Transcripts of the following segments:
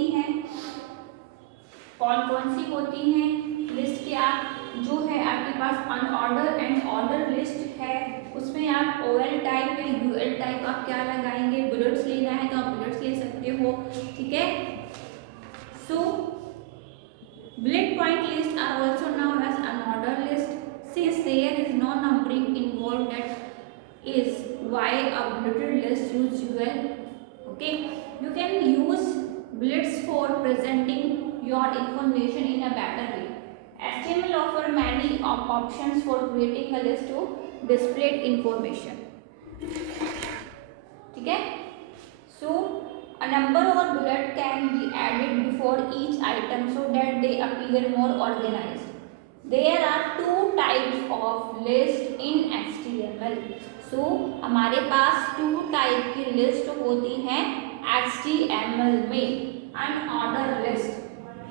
होती हैं, कौन कौन सी होती हैं लिस्ट के आप जो है आपके पास अनऑर्डर एंड ऑर्डर लिस्ट है, उसमें आप ओएल टाइप या यूएल टाइप आप क्या लगाएंगे, बुलेट्स लेना है तो आप बुलेट्स ले सकते हो, ठीक है। सो bullet point lists are also known as unordered list since there is no numbering involved, that is why a bulleted list usual. Okay, you can use bullets for presenting your information in a better way. HTML offer many options for creating a list to display information, ठीक है। So a number or bullet can be added before each item so that they appear more organized. There are two types of list in HTML. So हमारे पास two type की list होती हैं HTML में। Unordered list.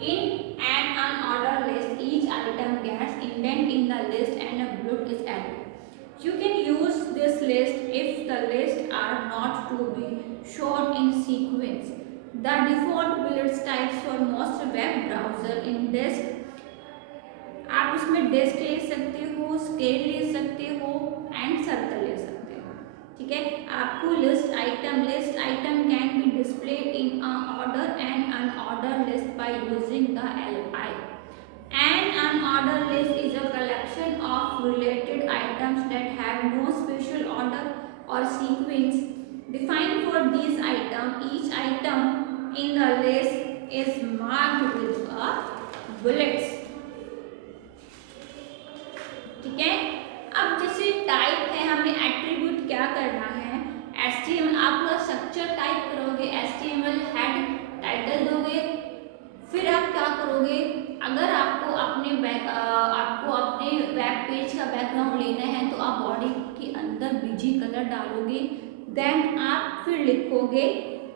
In an unordered list, each item gets indent in the list and a bullet is added. You can use this list if the lists are not to be shown in sequence. The default bullets types for most web browser in disk, आप उसमें disc ले सकते हो, scale ले सकते हो and circle ले सकते हो, ठीक है। आपको list item can be displayed in order and unordered list by using the LI. An unordered list is a collection of related items that have no special order or sequence defined for these items. Each item in the list is marked with a bullets. ठीक है। अब जैसे type है, हमें attribute क्या करना है, HTML आप पूरा स्ट्रक्चर टाइप करोगे, HTML हेड टाइटल दोगे, फिर आप क्या करोगे, अगर आपको अपने वेब पेज का बैकग्राउंड लेना है तो आप बॉडी के अंदर बीजी कलर डालोगे, देन आप फिर लिखोगे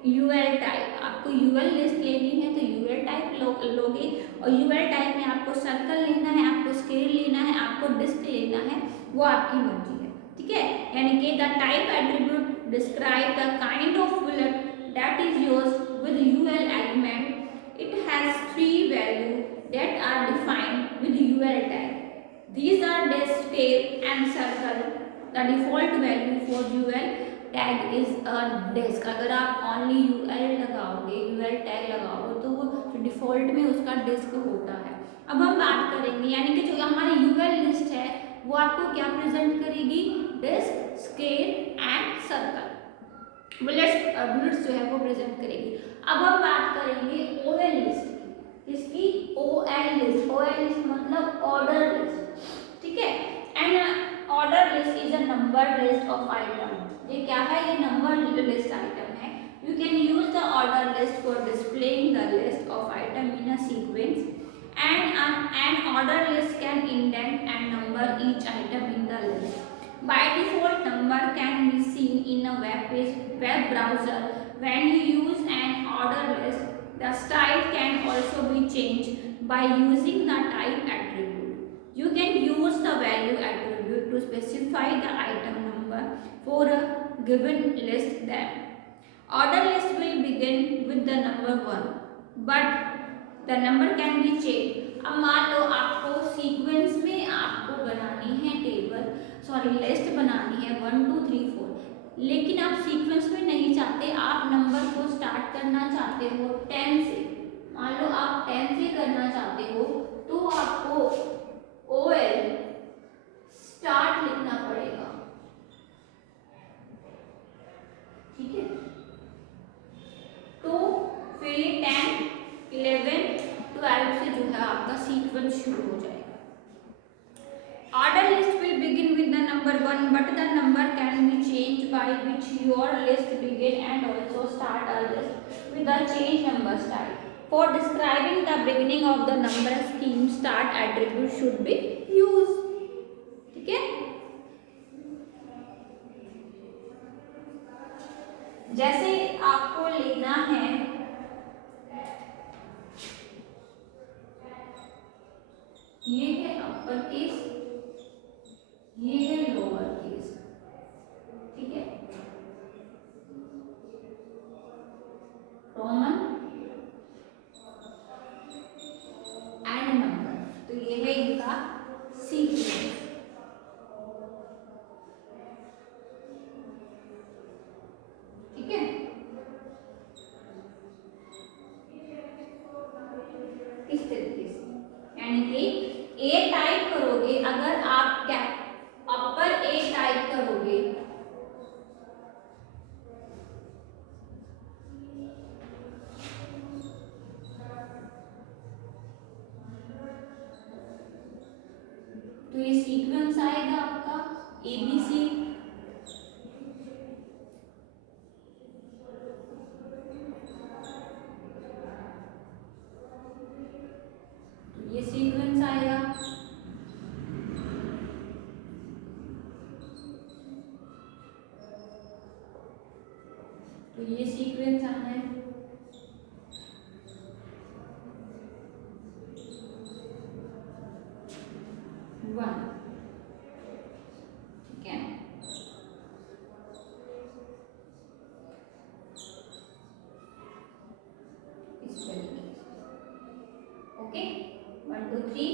यूएल टाइप। आपको यूएल लिस्ट लेनी है तो यूएल टाइप लोगे, और यूएल टाइप में आपको सर्कल लेना है, आपको स्केल लेना है, आपको डिस्क लेना है, वो आपकी मर्जी है, ठीक है। यानी कि the type attribute describe the kind of bullet that is used with UL element. It has three values that are defined with UL tag. These are disk, scale and circle. The default value for UL tag is a disk. अगर आप only UL लगाओगे, UL tag लगाओगे तो वो जो default में उसका disc होता है। अब हम बात करेंगे, यानी कि जो हमारी UL लिस्ट है वो आपको क्या प्रेजेंट करेगी, disc, scale and circle, bullets जो है वो प्रेजेंट करेगी। अब हम बात करेंगे ओएल लिस्ट की, इसकी ओएल लिस्ट मतलब ऑर्डर लिस्ट, ठीक है। And order list is a number list of item. ये क्या है, ये नंबर लिस्ट आइटम है. You can use the order list for displaying the list of item in a sequence and an order list can indent and number each item in the list. By default, number can be seen in a web browser. When you use an order list, the style can also be changed by using the type attribute. You can use the value attribute to specify the item number for a given list. Then, order list will begin with the number 1, but the number can be changed. अब मान लो आपको sequence में आपको बनानी है list बनानी है 1 2 3 4, लेकिन आप सीक्वेंस में नहीं चाहते, आप नंबर को स्टार्ट करना चाहते हो 10 से, मान लो आप 10 से करना चाहते हो, तो आपको OL स्टार्ट लिखना पड़ेगा, ठीक है। तो फिर 10 11 12 से जो है आपका सीक्वेंस शुरू हो जाएगा. Order list will begin with the number 1, but the number can be changed by which your list begin and also start a list with the change number style. For describing the beginning of the number scheme, start attribute should be used. ठीक है, जैसे आपको लेना है ये है upper case, ये है लोअर केस, ठीक है, रोमन टाइप करोगे, अगर आप अपर ए टाइप करोगे तो ये सीक्वेंस आएगा आपका ABC। ये सीक्वेंस आएगा। तो ये सीक्वेंस आना है। वन, ठीक है। इस तरीके से, ओके। 1 2 3।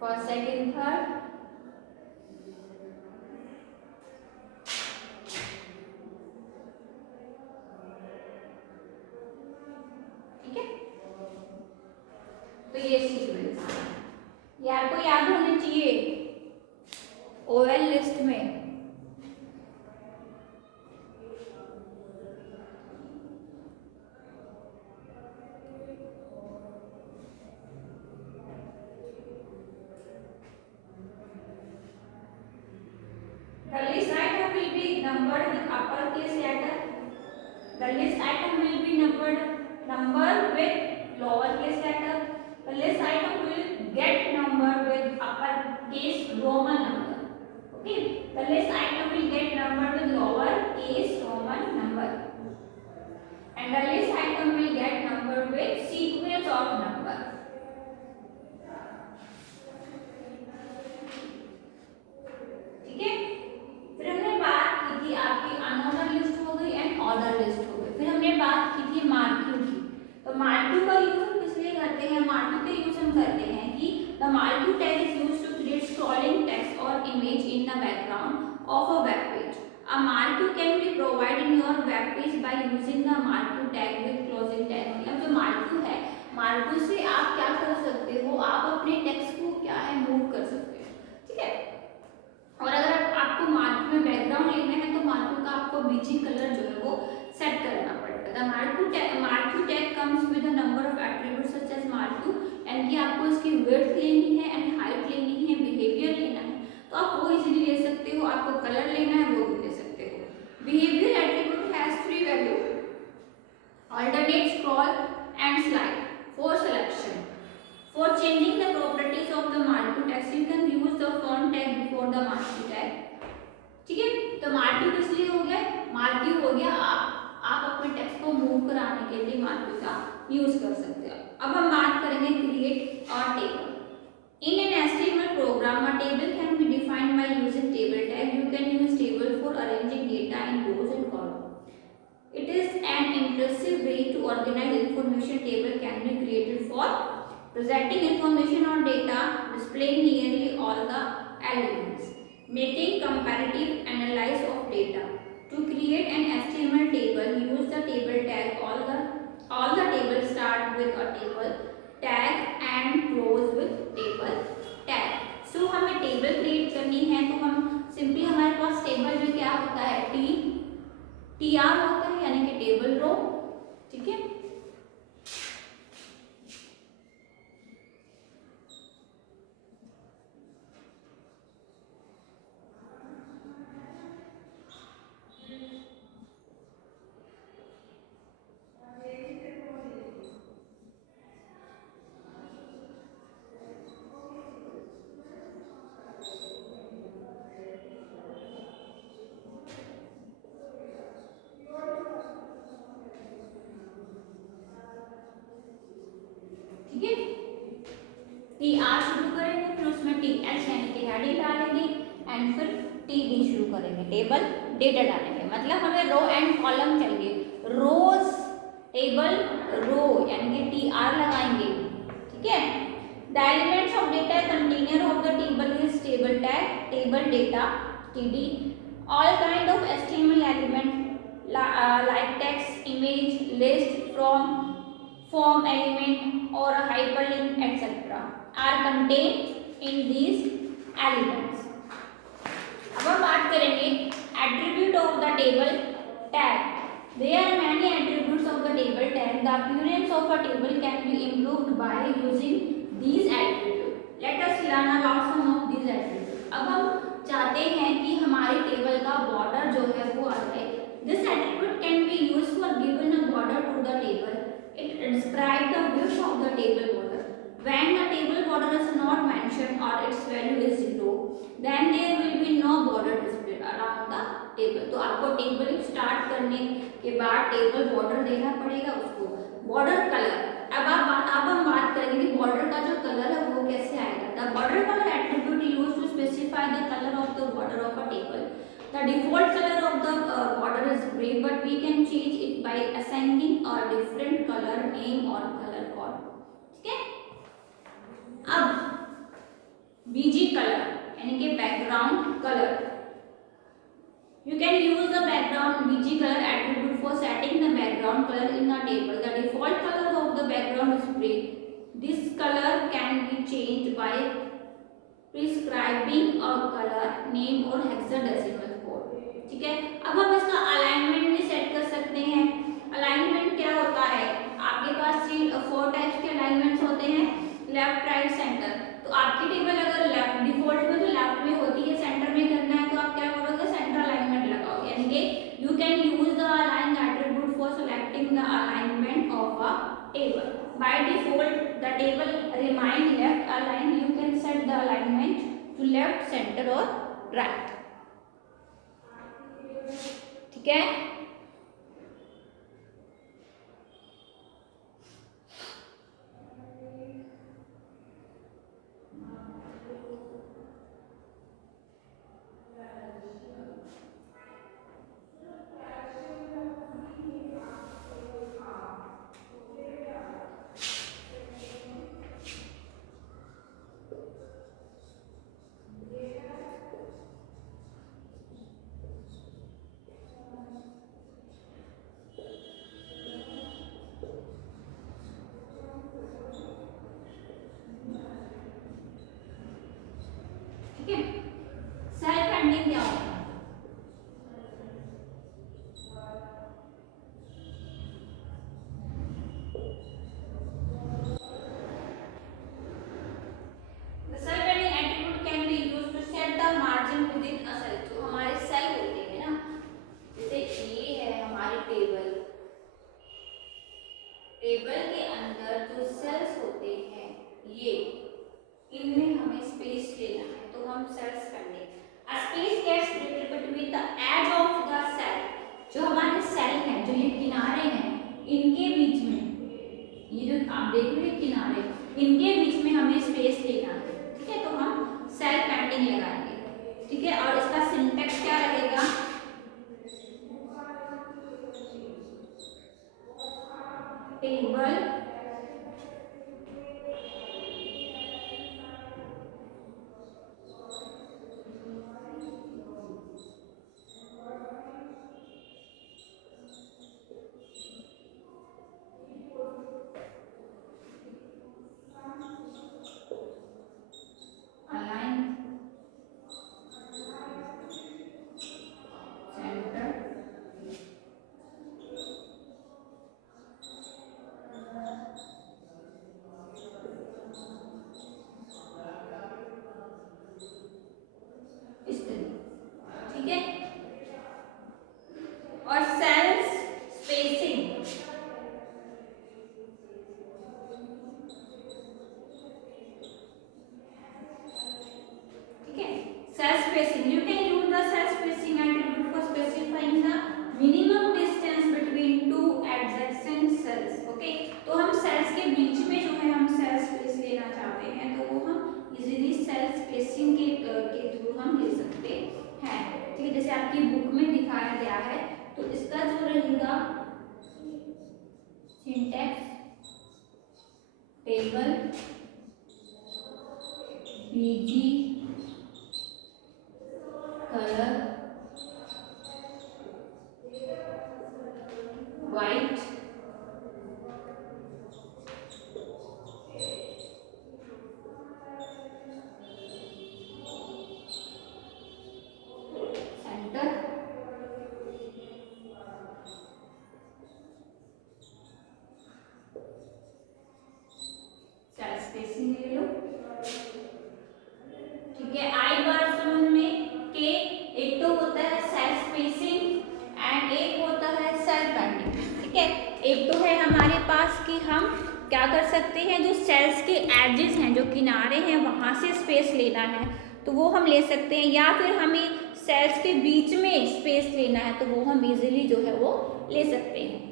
फर्स्ट सेकंड थर्ड, ठीक है। तो ये सीक्वेंस, ये आपको याद होना चाहिए ओएल लिस्ट में। The list item will be numbered with uppercase letter. The list item will be numbered with lowercase letter. The list item will get numbered with uppercase Roman number. Okay. The list item will get numbered with lowercase Roman number. And the list item will get numbered with sequence of number. ठीक है। फिर हमने बात की थी आपकी unordered list हो गई एंड ऑर्डर लिस्ट हो गई। फिर हमने बात की थी मार्क्यू की। तो मार्क्यू का यूज हम किस लिए करते हैं? मार्क्यू का यूज हम करते हैं कि the marquee tag is used to create scrolling text और image in the background of a web page. A marquee can be provide in your web page by using the marquee tag with closing tag. मतलब जो marquee है, marquee से आप क्या कर सकते हो, आप अपने टेक्स्ट को क्या है मूव कर सकते हो, ठीक है। और अगर आपको मार्क्यू में बैकग्राउंड लेना है तो मार्क्यू का आपको बीचिंग कलर जो है वो सेट करना पड़ेगा। The marquee tag comes with a number of attributes such as marquee, यानी कि आपको इसकी विड्थ लेनी है एंड हाइट लेनी है, बिहेवियर लेना है तो आप वो इजीली ले सकते हो। आपको कलर लेना है वो भी ले सकते हो। Behaviour attribute has 3 value: alternate, scroll and slide for selection. For changing the properties of the marquee text, you can use the font tag before the marquee tag. ठीक है। तो मार्क्यू किस लिए हो गया? मार्क्यू हो गया आप अपने टेक्स्ट को मूव कराने के लिए मार्क्यू का यूज कर सकते हो। अब हम बात करेंगे create a table. In an HTML program, a table can be defined by using table tag. You can use table for arranging data in rows and columns. It is an impressive way to organize information. Table can be created for presenting information on data, displaying nearly all the elements, making comparative analysis of data. To create an HTML table, use the table tag. All the tables start with a table tag and close with table tag. So हमें table create करनी है तो हम simply, हमारे पास table में क्या होता है, TR होता है, यानी कि टेबल रो, ठीक है। ठीक है। TR शुरू करेंगे, फिर उसमें TH यानी कि हेडिंग डालेंगे एंड फिर TD शुरू करेंगे, टेबल डेटा डालेंगे। मतलब हमें रो एंड कॉलम चाहिए, रोज टेबल रो यानी कि TR लगाएंगे, ठीक है। The elements of data container of the table is table tag, table data TD, All kind of HTML element like text, image, list, from, form element or a hyperlink etc. are contained in these elements. अब हम बात करेंगे attribute of the table tag. There are many attributes of the table tag. The appearance of a table can be improved by using these attributes. Let us learn about some of these attributes. अब हम चाहते हैं कि हमारे table का border जो है वो आ जाए. This attribute can be used for giving a border to the table. It describes the width of the table border. When the table border is not mentioned or its value is 0, then there will be no border displayed around the table. तो आपको table start करने के बाद table border देना पड़ेगा उसको. Border colour, अब हम बात करेंगे कि बॉर्डर का जो कलर है वो कैसे आएगा. The border colour attribute used to specify the colour of the border of a table. The default color of the border is gray, but we can change it by assigning a different color name or color code. ठीक है. अब BG colour यानी कि background colour. You can use the background BG color attribute for setting the background color in a table. The default color of the background is gray. This color can be changed by prescribing a color name or hexadecimal code. ठीक है. अब हम इसका alignment भी set कर सकते हैं. Alignment क्या होता है, आपके पास 4 टाइप्स के अलाइनमेंट्स होते हैं, लेफ्ट राइट सेंटर. तो आपकी टेबल अगर लेफ्ट डिफॉल्ट में तो लेफ्ट में होती है, सेंटर में करना है तो आप क्या करोगे, सेंटर अलाइनमेंट लगाओगे. यानी कि you can use the align attribute for selecting the alignment of a table. By default the table remain left align. You can set the alignment to left, centre और राइट. ठीक है. Self ending क्या होता है. The self ending attribute can be used to set the margin within a cell. तो हमारे cell होते हैं ना, जैसे ये है हमारी टेबल. टेबल के अंदर जो सेल्स होते हैं ये, इनमें हमें स्पेस लेना है तो हम सेल्स कर लेंगे. A space gets created between the edge of the cell. जो हमारे सेल हैं, जो ये किनारे हैं, इनके बीच में, ये जो आप देख रहे हैं किनारे, इनके बीच में हमें स्पेस लेना है. ठीक है. तो हम सेल्फ एंडिंग लगाएंगे. ठीक है. और इसका सिंटैक्स क्या रहेगा, टेबल आपकी बुक में दिखाया गया है. तो इसका जो रहेगा सिंटैक्स, टेबल बीजी कलर सकते हैं, जो सेल्स के एजेस हैं, जो किनारे हैं, वहाँ से स्पेस लेना है तो वो हम ले सकते हैं, या फिर हमें सेल्स के बीच में स्पेस लेना है तो वो हम इजीली जो है वो ले सकते हैं।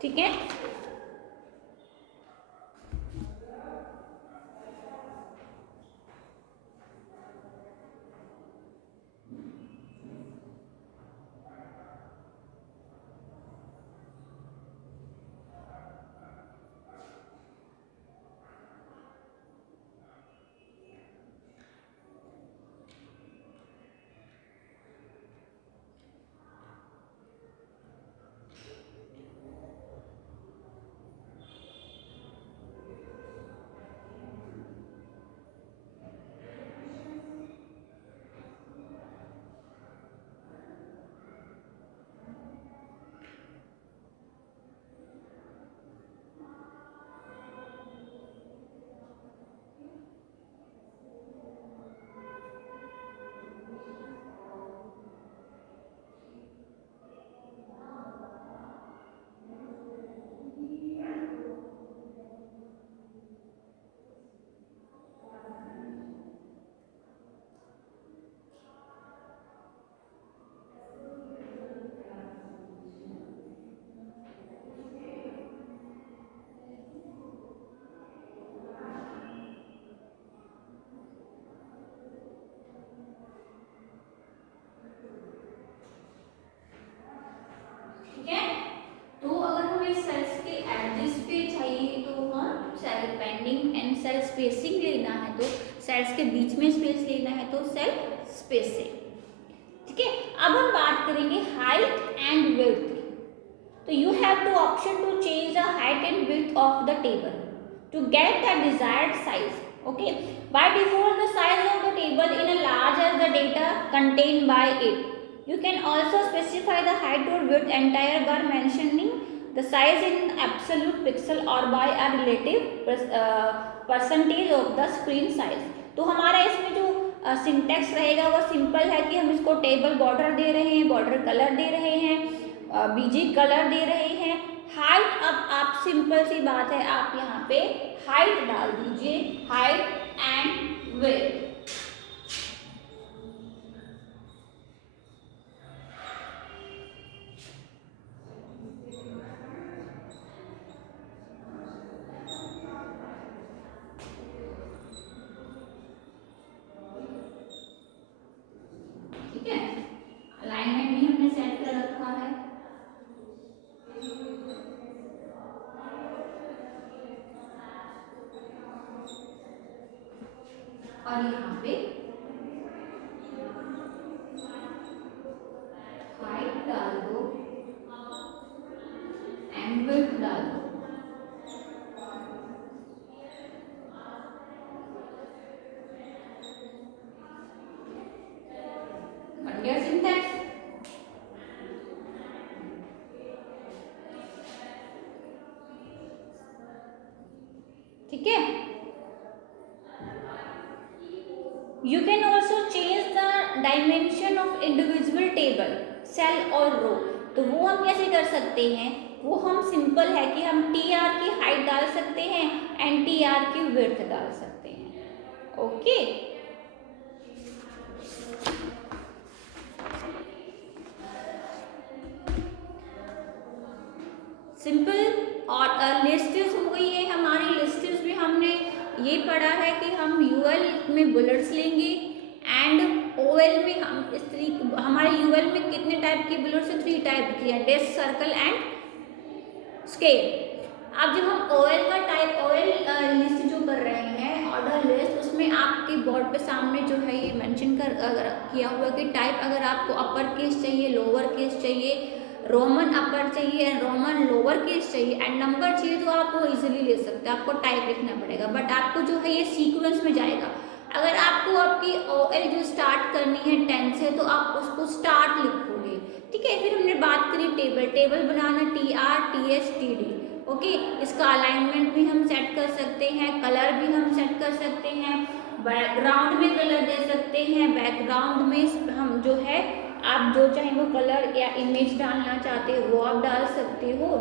ठीक है, ठीक है। तो अगर हमें सेल्स के एजेस पे चाहिए तो हम cell padding and cell spacing लेना है तो सेल्स के बीच में स्पेस लेना है तो सेल स्पेसिंग। ठीक है, अब हम बात करेंगे हाइट एंड विड्थ। तो you have the option to change the height and width of the table to get the desired size. Okay, by default the size of the table in a large as the data contained by it. You can also specify the height or width entire by mentioning the size in absolute pixel or by a relative percentage of the screen size. तो हमारा इसमें जो syntax रहेगा वो simple है कि हम इसको टेबल बॉर्डर दे रहे हैं, बॉर्डर कलर दे रहे हैं, बीजी कलर दे रहे हैं। हाइट, अब आप सिंपल सी बात है, आप यहाँ पे हाइट डाल दीजिए, हाइट एंड विड्थ। ठीक है, अलाइनमेंट भी हमने सेट कर रखा है। और यहाँ पे हाइट डाल दो एंड विड्थ डाल दो। बन गया सिंटेक्स। ठीक है, you can also change the dimension of individual table, cell और रो। तो वो हम कैसे कर सकते हैं, वो हम सिंपल है कि हम tr की हाइट डाल सकते हैं एंड tr की विड्थ डाल सकते हैं। Okay, simple. और लिस्ट्स हो गई है हमारी। लिस्ट्स में हमने ये पढ़ा है कि हम यूएल में बुलेट्स लेंगे एंड ओएल में हम इस तरीके, हमारे यूएल में कितने टाइप की बुलेट्स है, 3 टाइप की है, डेस्क, सर्कल एंड स्केल। अब जब हम ओएल का टाइप, ओएल लिस्ट जो कर रहे हैं, ऑर्डर लिस्ट, उसमें आपके बोर्ड पे सामने जो है ये मेंशन कर अगर किया हुआ कि टाइप अगर आपको अपर केस चाहिए, लोअर केस चाहिए, रोमन अपर चाहिए एंड रोमन लोअर केस चाहिए एंड नंबर चाहिए तो आप वो इजीली ले सकते हैं। आपको टाइप लिखना पड़ेगा, बट आपको जो है ये सीक्वेंस में जाएगा। अगर आपको आपकी ओएल जो स्टार्ट करनी है 10 से तो आप उसको स्टार्ट लिखोगे। ठीक है, फिर हमने बात करी टेबल। टेबल बनाना TR TS TD। ओके, इसका अलाइनमेंट भी हम सेट कर सकते हैं, कलर भी हम सेट कर सकते हैं, बैकग्राउंड में कलर दे सकते हैं, बैकग्राउंड में हम जो है आप जो चाहे वो कलर या इमेज डालना चाहते हो वो आप डाल सकते हो,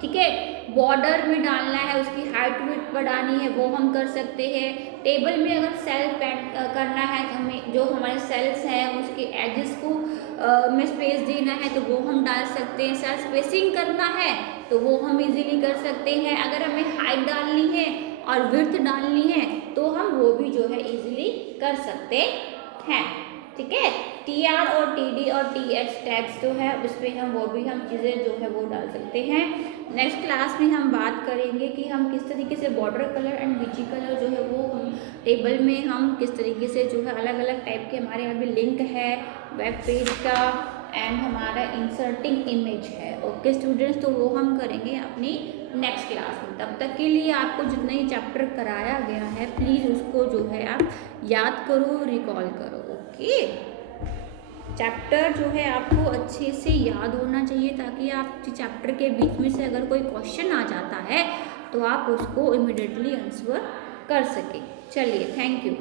ठीक है। बॉर्डर में डालना है, उसकी हाइट विड्थ बढ़ानी है वो हम कर सकते हैं। टेबल में अगर सेल पेंट करना है तो हमें जो हमारे सेल्स हैं उसके एजेस को में स्पेस देना है तो वो हम डाल सकते हैं। सेल स्पेसिंग करना है तो वो हम इजीली कर सकते हैं। अगर हमें हाइट डालनी है और विड्थ डालनी है तो हम वो भी जो है इजीली कर सकते हैं, ठीक है। TR और TD और TH टैग्स जो है उसमें हम वो भी हम चीज़ें जो है वो डाल सकते हैं। नेक्स्ट क्लास में हम बात करेंगे कि हम किस तरीके से border colour and BG colour जो है वो हम टेबल में हम किस तरीके से जो है अलग अलग टाइप के हमारे यहाँ भी लिंक है वेब पेज का एंड हमारा इंसर्टिंग इमेज है। ओके स्टूडेंट्स, तो वो हम करेंगे अपनी नेक्स्ट क्लास में। तब तक के लिए आपको जितना ही चैप्टर कराया गया है प्लीज़ उसको जो है आप याद करो, रिकॉल करो। ओके, चैप्टर जो है आपको अच्छे से याद होना चाहिए ताकि आप चैप्टर के बीच में से अगर कोई क्वेश्चन आ जाता है तो आप उसको इमिडिएटली आंसर कर सकें। चलिए, थैंक यू।